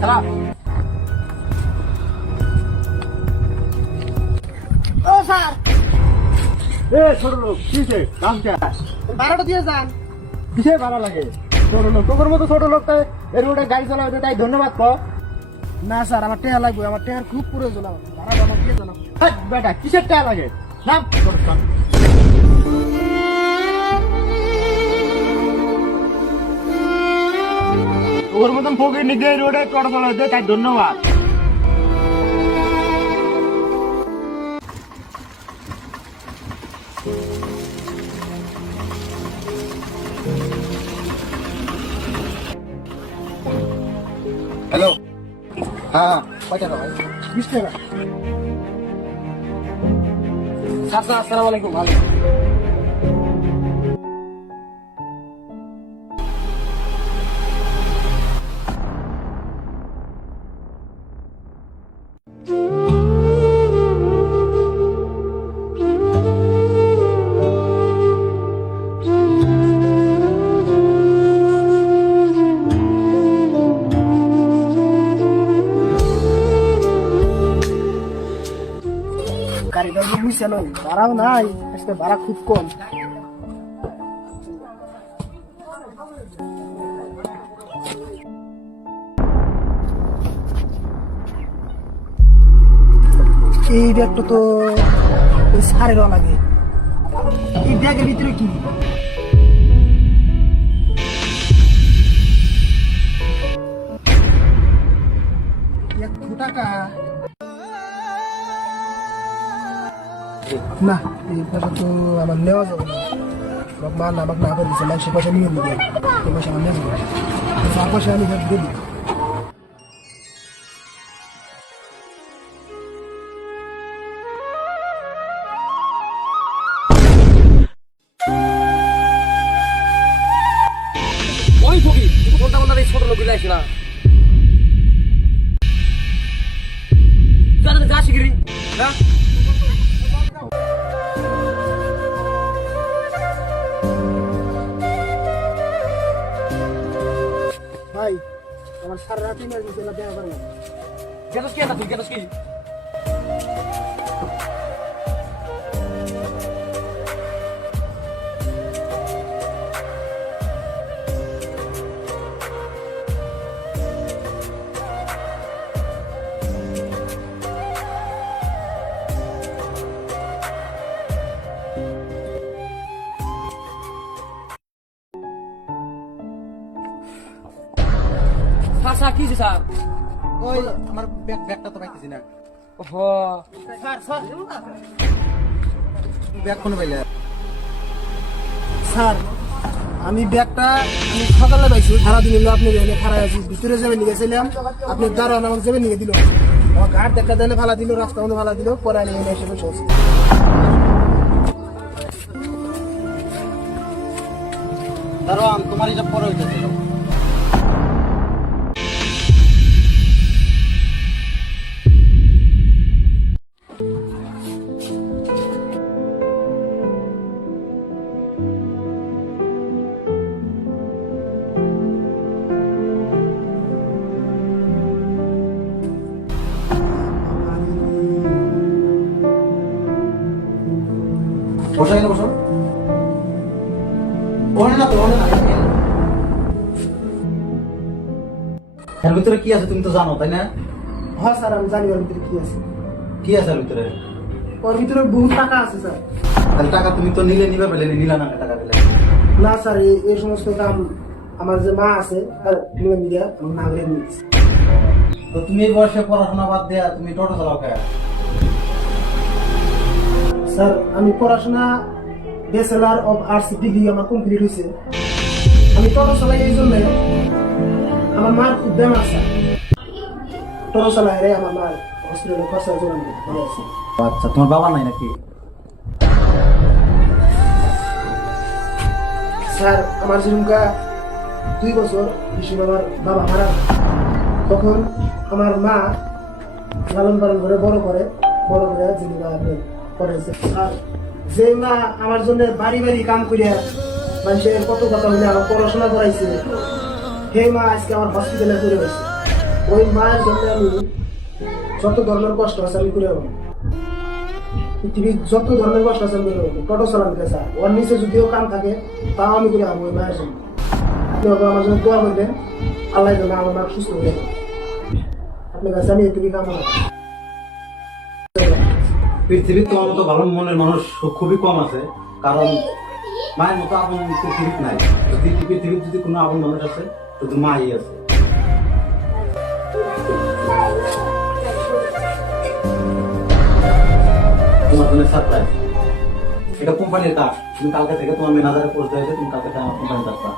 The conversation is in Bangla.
খারাপ। ও স্যার, এ ছোট লোক কিসে দাম কে? ভাড়াটা দিয়ে যান। কিসে ভাড়া লাগে? ছোট লোক তোর মতো ছোট লোক এর রোডে গাড়ি চালাবে তাই ধন্যবাদ কর। না স্যার, আমার টেহা লাগবে, আমার টেহার খুব প্রয়োজন। আমার ভাড়াটা আমার দিয়ে যান। হাট বেটা কিসের টাকা লাগে? নাম ওর মতন ফকির নিয়ে রোডে টোটো চালাবে তাই ধন্যবাদ। হ্যালো, হ্যাঁ কয় টাকা ভাই? 20 টাকা। আচ্ছা আসসালামু আলাইকুম। ভালো গাড়িটা বুঝছে নয়, ভাড়াও নাই, আজকে ভাড়া খুব কম। এই ব্যাগটা তো ওই সারেরও লাগে। এই ব্যাগের ভিতরে কি? 1 টাকা না, এই পয়সা তো আমার নেওয়া যাবে না। আমার মা না আমাকে না করে দিচ্ছে, মানুষের পয়সা নিয়ে নিবে, এই পয়সা আমার নেওয়া যাবে না। যার পয়সা আমি দিয়ে দিই। ওই ফকির কোনটা কোনটা এই ছোট লোক লাইছে না যা যা শিগগিরি না। ভাই, আমার সারা রাত ইমার্জেন্সি দেখা করে না। গেছস কি না তুই গেছস কি? স্যার কি স্যার? ওই আমার ব্যাগটা তো পাইতেছি না। হ স্যার স্যার ব্যাগ কোন পাইলে? স্যার, আমি ব্যাগটা আমি সকালে পাইছি। সারাদিন হলো আপনি এনে খারাপ আছি, ভিতরে যাবে নিয়ে গেছিলাম, আপনি দাঁড়ান আমার যাবে নিয়ে দিল। আমার ঘাট দেখা দেনে ফালা দিল, রাস্তা মধ্যে ফালা দিল, পরে আমি এনে এসে বসে আছি। দাঁড়ান, তোমার হিসাব পরে হইতেছে। বসো, এখানে বসো। ওখানে না তো, ওখানে না। এর ভিতরে কি আছে তুমি তো জানো, তাই না? হ্যাঁ স্যার, আমি জানি ওর ভিতরে কি আছে। কি আছে এর ভিতরে? ওর ভিতরে বহু টাকা আছে স্যার। তাহলে টাকা তুমি তো নিবে পেলে, নিলা না টাকা পেলে? না স্যার, এই সমস্ত কাম আমার যে মা আছে আর মিডিয়া আমার না করে নিয়েছে। তো তুমি এই বয়সে পড়াশোনা বাদ দেয়া তুমি টোটো চালাও কে? স্যার, আমি পড়াশোনা ব্যাচেলার অফ আর্টস ডিগ্রি আমার কমপ্লিট হয়েছে। আমি টোটো চালাই এই জন্য, আমার মার খুব বেমার স্যার। টোটো চালাই রে আমার মার হসপিটালে খরচা জোগান করে আছে। আচ্ছা, তোমার বাবা নাই নাকি? স্যার, আমার যেরকম 2 বছর বেশি আমার বাবা মারা, তখন আমার মা লালন পালন করে বড় করে জীবিকা করেছে। আর যে মা আমার জন্য বাড়ি বাড়ি কাম করিয়া মানুষের কত কথা বলে আমার পড়াশোনা করাইছে, সেই মা আজকে আমার হসপিটালে পড়ে হয়েছে। ওই মায়ের জন্য আমি যত ধরনের কষ্ট আছে আমি করে হবো। পৃথিবীর যত ধরনের কষ্ট আছে আমি করে হবো। টোটো চালান গেছে ওর নিচে যদিও কাম থাকে তাও আমি করে হবো ওই মায়ের জন্য। আপনি বাবা আমার জন্য দোয়া করবেন, আল্লাহ যেন আমার মা সুস্থ হয়ে যায়। আপনার কাছে আমি এটুকুই কামনা করি। পৃথিবীর তোমার মতো ভালো মনের মানুষ খুবই কম আছে, কারণ মায়ের মতো আপন পৃথিবীতে নাই। যদি পৃথিবীর যদি কোনো আপন মানুষ আছে শুধু মাই আছে। তোমার জন্য সারপ্রাইজ, এটা কোম্পানির কাজ। তুমি কালকে থেকে তোমার ম্যানেজারে পোস্ট দিয়েছে, তুমি কালকে থেকে আমার কোম্পানির কাজটা